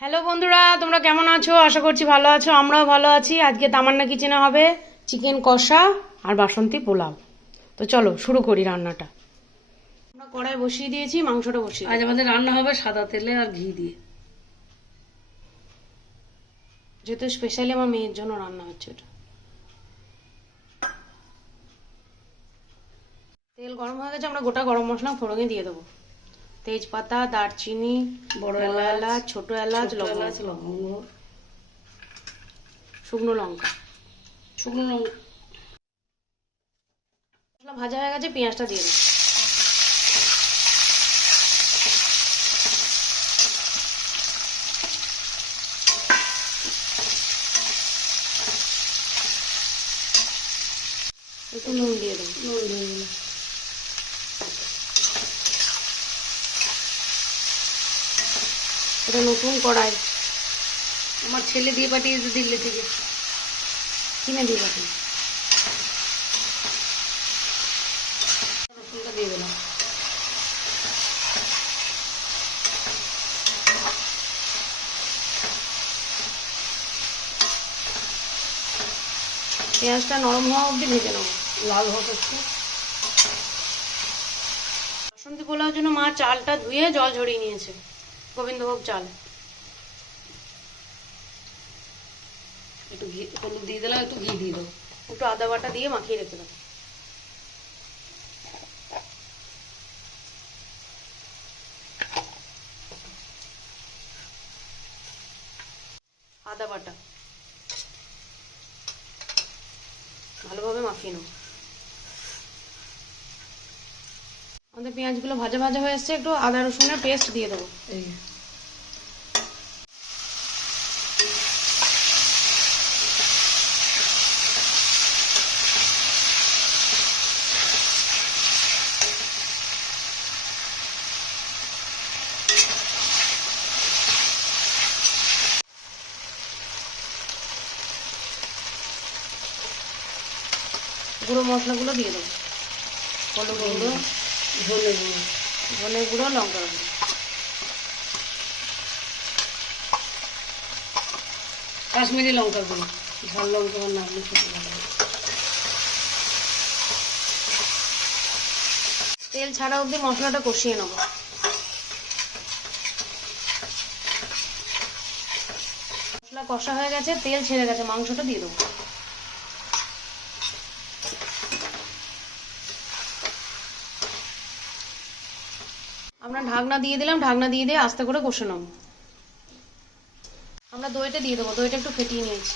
Hello বন্ধুরা, তোমরা কেমন আছো? আশা করছি ভালো আছো। আমরাও ভালো আছি। আজকে তামান্না কিচেনে হবে চিকেন কষা আর বাসন্তী পোলাও। তো চলো শুরু করি রান্নাটা। আমরা কড়াই বসিয়ে দিয়েছি, মাংসটা বসিয়ে আজ আমাদের রান্না হবে সাদা তেলে আর ঘি দিয়ে। যেহেতু স্পেশালি আমার মেয়ের জন্য রান্না হচ্ছে এটা। তেল গরম হয়ে গেছে, আমরা গোটা গরম মশলা ফোড়নে দিয়ে দেবো। তেজপাতা, দারচিনি, বড় এলাচ, ছোট এলাচ, এলাচ, লবঙ্গ, লবঙ্গ, শুকনো লঙ্কা। শুকনো লঙ্কা। মশলা ভাজা হয়ে গেছে, পেঁয়াজটা দিয়ে দেবো। একটু নুন দিয়ে দেবো। নুন দিয়ে দিলাম। এটা নতুন কড়াই, আমার ছেলে দিয়ে পাঠিয়েছে দিল্লি থেকে। কিনে দিয়ে পাঠিয়ে। রসুনটা দিয়ে দিলাম। পেঁয়াজটা নরম হওয়া অবধি ভেজে নেবো, লাল হোক একটু। বাসন্তী পোলাওর জন্য মা চালটা ধুয়ে জল ঝরিয়ে নিয়েছে, গোবিন্দভোগ চাল। একটু ঘি, হলুদ দিয়ে দিলাম, একটু ঘি দিয়ে দেবো। একটু আদা বাটা দিয়ে মাখিয়ে রেখে দেবো। আদা বাটা ভালোভাবে মাখিয়ে নেবো। আমাদের পেঁয়াজগুলো ভাজা ভাজা হয়ে এসছে, একটু আদা রসুনের পেস্ট দিয়ে দেবো। এই গুঁড়ো মশলাগুলো দিয়ে দেবো। হলুদ গুঁড়ো, ধনে গুঁড়ো, ধনে গুঁড়ো, লঙ্কার গুঁড়ো। কাশ্মীরি লঙ্কা গুঁড়ো, ঝাল লঙ্কা আমার নামলে খেতে ভালো লাগে। তেল ছাড়া অবধি মশলাটা কষিয়ে নেবো। মশলা কষা হয়ে গেছে, তেল ছেড়ে গেছে, মাংসটা দিয়ে দেবো। আমরা ঢাকনা দিয়ে দিলাম, ঢাকনা দিয়ে দিয়ে আস্তে করে কষে নেবো। আমরা দইটা দিয়ে দেবো, দইটা একটু ফেটিয়ে নিয়েছি।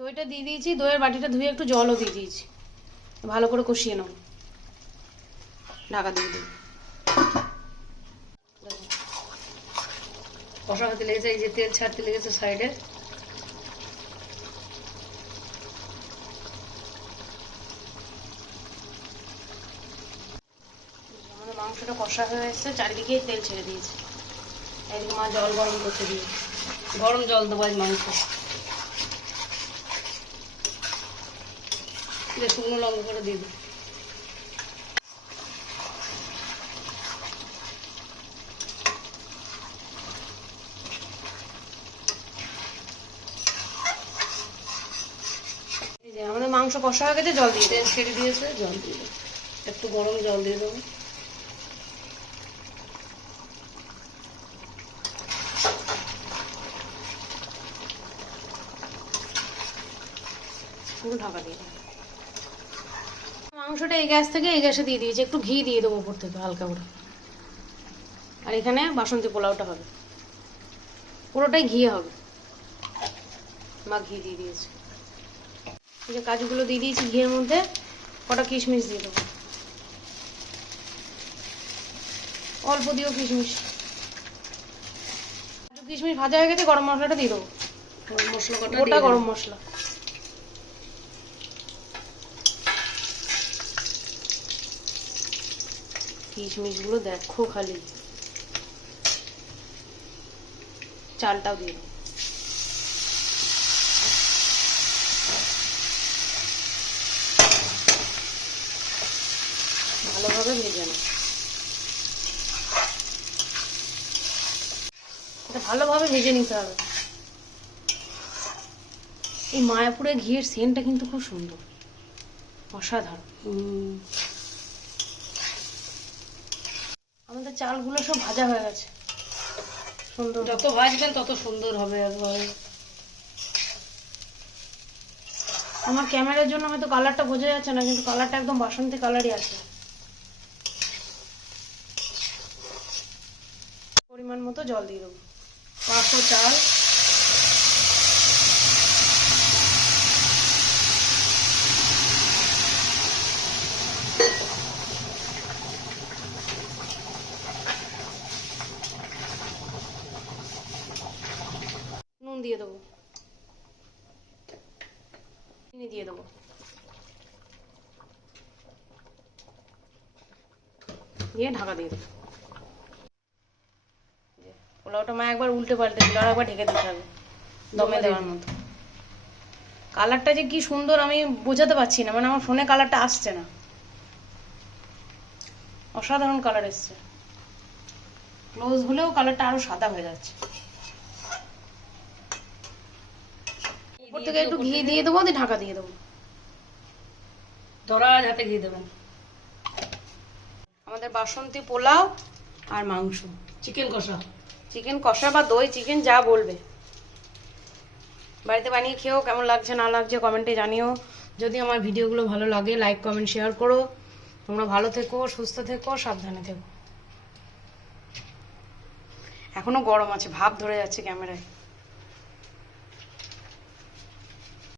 দইটা দিয়ে দিয়েছি, দইয়ের বাটিটা ধুয়ে একটু জলও দিয়ে দিয়েছি। ভালো করে কষিয়ে নেবো, ঢাকা দিয়ে দেবো। কষা হতে লেগেছে, এই যে তেল ছাড়তে লেগেছে সাইডে। আমাদের মাংসটা কষা হয়ে এসছে, চারিদিকে তেল ছেড়ে দিয়েছে। একদিন মা জল গরম করতে দিয়ে গরম জল দেবো আজ মাংস। শুকনো লঙ্কা করে দিয়ে দেবো। এই যে আমাদের মাংস কষা হয়ে গেছে, জল দিয়ে তেল ছেড়ে দিয়েছে, জল দিয়ে দেবো। একটু গরম জল দিয়ে দেবো। পুরো ঢাকা দিয়ে দেবো। মাংসটা এই গ্যাস থেকে এই গ্যাসে দিয়ে দিয়েছি, একটু ঘি দিয়ে দেবো উপর থেকে হালকা করে। আর এখানে বাসন্তী পোলাওটা হবে, পুরোটাই ঘি হবে। মা ঘি দিয়ে দিয়েছে। এই যে কাজুগুলো দিয়ে দিয়েছি ঘিয়ের মধ্যে, কটা কিশমিশ দিয়ে দেবো, অল্প দিও কিশমিশ। কাজু কিশমিশ ভাজা হয়ে গেছে, গরম মশলাটা দিয়ে দেবো, গরম মশলা কটা গোটা দিয়ে গরম দেবো। মশলা। কিশমিশগুলো দেখো খালি। চালটাও দিয়ে দেবো। ভালোভাবে ভেজে নাও। এটা ভালোভাবে ভেজে নিতে হবে। এই মায়াপুরের ঘিয়ের সেন্টটা কিন্তু খুব সুন্দর, অসাধারণ। আমাদের চালগুলো সব ভাজা হয়ে গেছে সুন্দর। যত ভাজবেন তত সুন্দর হবে একবারে। আমার ক্যামেরার জন্য হয়তো কালারটা বোঝা যাচ্ছে না, কিন্তু কালারটা একদম বাসন্তী কালারই আছে। পরিমাণ মতো জল দিয়ে দেবো। 500 চাল, নুন দিয়ে দেবো, চিনি দিয়ে দেবো, দিয়ে ঢাকা দিয়ে দেবো। পোলাওটা মা একবার উল্টে পাল্টে দিল, আর একবার ঢেকে দিতে হবে দমে দেওয়ার মতো। কালারটা যে কি সুন্দর আমি বোঝাতে পারছি না, মানে আমার ফোনে কালারটা আসছে না, অসাধারণ কালার এসছে। ক্লোজ হলেও কালারটা আরো সাদা হয়ে যাচ্ছে। উপর থেকে একটু ঘি দিয়ে দেবো, দিয়ে ঢাকা দিয়ে দেবো। দরাজ হাতে ঘি দেবেন। আমাদের বাসন্তী পোলাও আর মাংস, চিকেন কষা, চিকেন কষা বা দই চিকেন যা বলবে, বাড়িতে বানিয়ে খেয়েও কেমন লাগছে না লাগছে কমেন্টে জানিও। যদি আমার ভিডিওগুলো ভালো লাগে লাইক কমেন্ট শেয়ার করো। তোমরা ভালো থেকো, সুস্থ থেকো, সাবধানে থেকো। এখনো গরম আছে, ভাপ ধরে যাচ্ছে ক্যামেরায়।